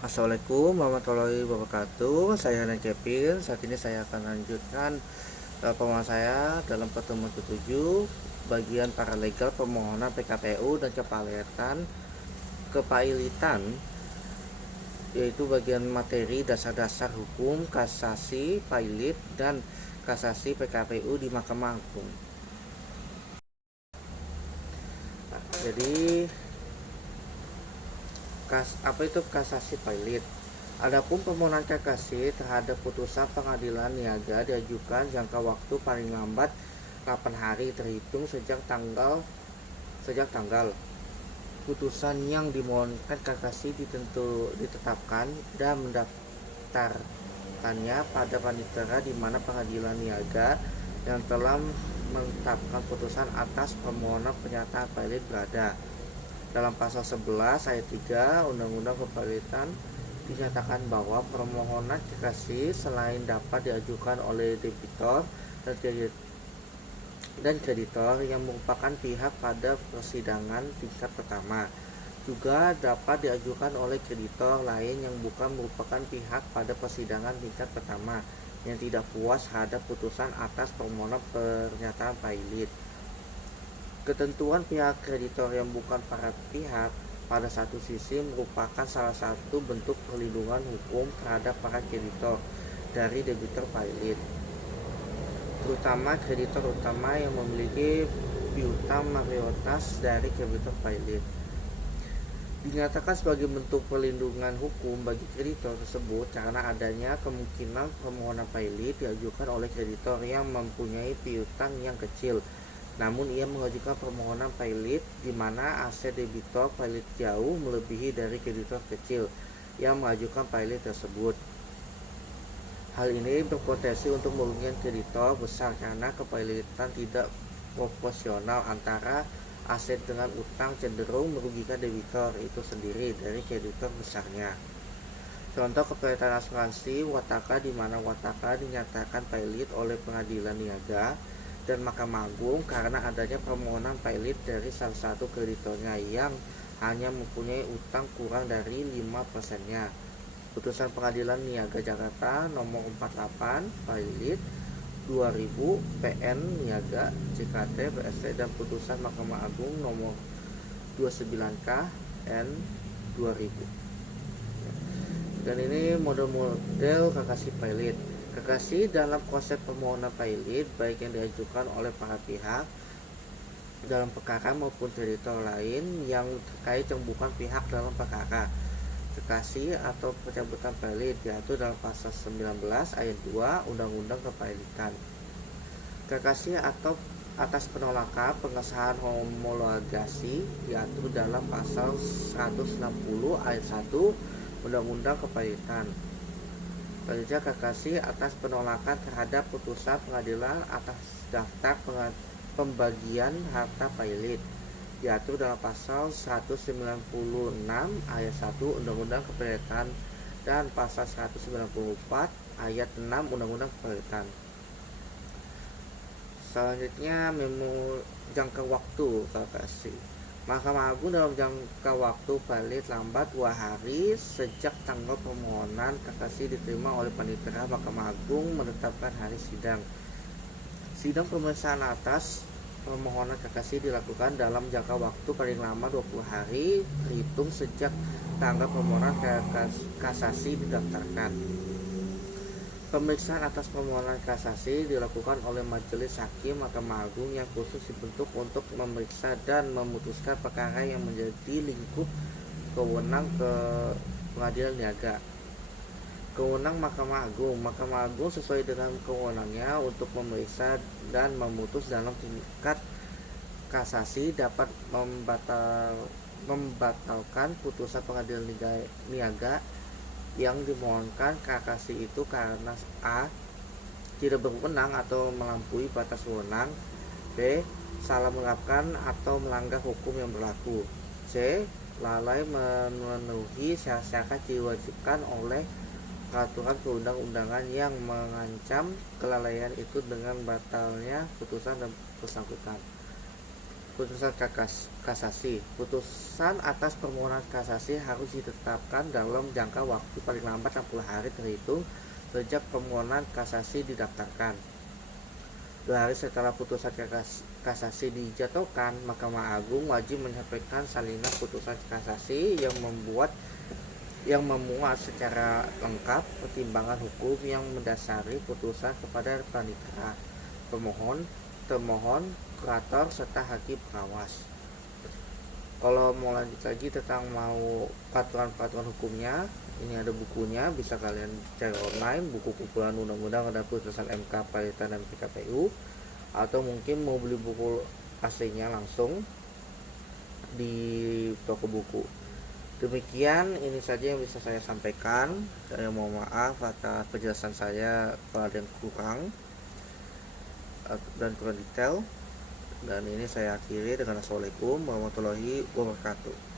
Assalamualaikum warahmatullahi wabarakatuh. Saya Nan Kevin. Saat ini saya akan lanjutkan pemahaman saya dalam pertemuan ke-7 bagian paralegal permohonan PKPU dan kepailitan, yaitu bagian materi dasar-dasar hukum, kasasi, pailit, dan kasasi PKPU di Mahkamah Agung. Jadi apa itu kasasi pailit? Adapun permohonan kasasi terhadap putusan pengadilan niaga diajukan jangka waktu paling lambat 8 hari terhitung sejak tanggal putusan yang dimohonkan kasasi ditetapkan dan mendaftarkannya pada panitera di mana pengadilan niaga yang telah menetapkan putusan atas permohonan pernyataan pailit berada. Dalam pasal 11 ayat 3 Undang-Undang Kepailitan dinyatakan bahwa permohonan kasasi selain dapat diajukan oleh debitor dan kreditor yang merupakan pihak pada persidangan tingkat pertama, juga dapat diajukan oleh kreditor lain yang bukan merupakan pihak pada persidangan tingkat pertama yang tidak puas terhadap putusan atas permohonan pernyataan pailit. Ketentuan pihak kreditor yang bukan para pihak pada satu sisi merupakan salah satu bentuk perlindungan hukum terhadap para kreditor dari debitur pailit, terutama kreditor utama yang memiliki piutang mayoritas dari kreditor pailit. Dinyatakan sebagai bentuk perlindungan hukum bagi kreditor tersebut karena adanya kemungkinan permohonan pailit diajukan oleh kreditor yang mempunyai piutang yang kecil, namun ia mengajukan permohonan pailit di mana aset debitor pailit jauh melebihi dari kreditor kecil yang mengajukan pailit tersebut. Hal ini berpotensi untuk merugikan kreditor besar karena kepailitan tidak proporsional antara aset dengan utang cenderung merugikan debitor itu sendiri dari kreditor besarnya. Contoh kepailitan asuransi Wataka di mana Wataka dinyatakan pailit oleh pengadilan niaga dan Mahkamah Agung karena adanya permohonan pailit dari salah satu kreditornya yang hanya mempunyai utang kurang dari 5%-nya. Putusan Pengadilan Niaga Jakarta nomor 48 pailit 2000 PN Niaga JKT BST dan putusan Mahkamah Agung nomor 29K N 2000. Dan ini model-model kasasi pailit. Kasasi dalam proses permohonan pailit baik yang diajukan oleh para pihak dalam perkara maupun kreditor lain yang terkait yang bukan pihak dalam perkara. Kasasi atau pencabutan pailit diatur dalam pasal 19 ayat 2 Undang-Undang Kepailitan. Kasasi atau atas penolakan pengesahan homologasi diatur dalam pasal 160 ayat 1 Undang-Undang Kepailitan. Selanjutnya kasasi atas penolakan terhadap putusan pengadilan atas daftar pembagian harta pailit diatur dalam pasal 196 ayat 1 Undang-Undang Kepailitan dan pasal 194 ayat 6 Undang-Undang Kepailitan. Selanjutnya memo jangka waktu kasasi. Mahkamah Agung dalam jangka waktu pailit lambat 2 hari sejak tanggal permohonan kasasi diterima oleh panitera Mahkamah Agung menetapkan hari sidang. Sidang pemeriksaan atas permohonan kasasi dilakukan dalam jangka waktu paling lama 20 hari terhitung sejak tanggal permohonan kasasi didaftarkan. Pemeriksaan atas permohonan kasasi dilakukan oleh Majelis Hakim Mahkamah Agung yang khusus dibentuk untuk memeriksa dan memutuskan perkara yang menjadi lingkup kewenang ke pengadilan niaga. Kewenang Mahkamah Agung sesuai dengan kewenangnya untuk memeriksa dan memutus dalam tingkat kasasi dapat membatalkan putusan pengadilan niaga yang dimohonkan kasasi itu karena A. tidak berwenang atau melampaui batas wewenang, B. salah menerapkan atau melanggar hukum yang berlaku, C. lalai memenuhi syarat-syarat diwajibkan oleh peraturan perundang-undangan yang mengancam kelalaian itu dengan batalnya putusan dan bersangkutan. Putusan kasasi. Putusan atas permohonan kasasi harus ditetapkan dalam jangka waktu paling lambat 60 hari terhitung sejak permohonan kasasi didaftarkan. 2 hari setelah putusan kasasi dijatuhkan, Mahkamah Agung wajib menyampaikan salinan putusan kasasi yang memuat secara lengkap pertimbangan hukum yang mendasari putusan kepada panitera, pemohon, termohon, kurator, serta hakim pengawas. Kalau mau lanjut lagi tentang mau peraturan hukumnya, ini ada bukunya, bisa kalian cari online, buku kumpulan undang-undang dan putusan MK Palitan dan PKPU, atau mungkin mau beli buku aslinya langsung di toko buku. Demikian, ini saja yang bisa saya sampaikan. Saya mohon maaf atas penjelasan saya kalau ada yang kurang dan kurang detail. Dan ini saya akhiri dengan Assalamualaikum warahmatullahi wabarakatuh.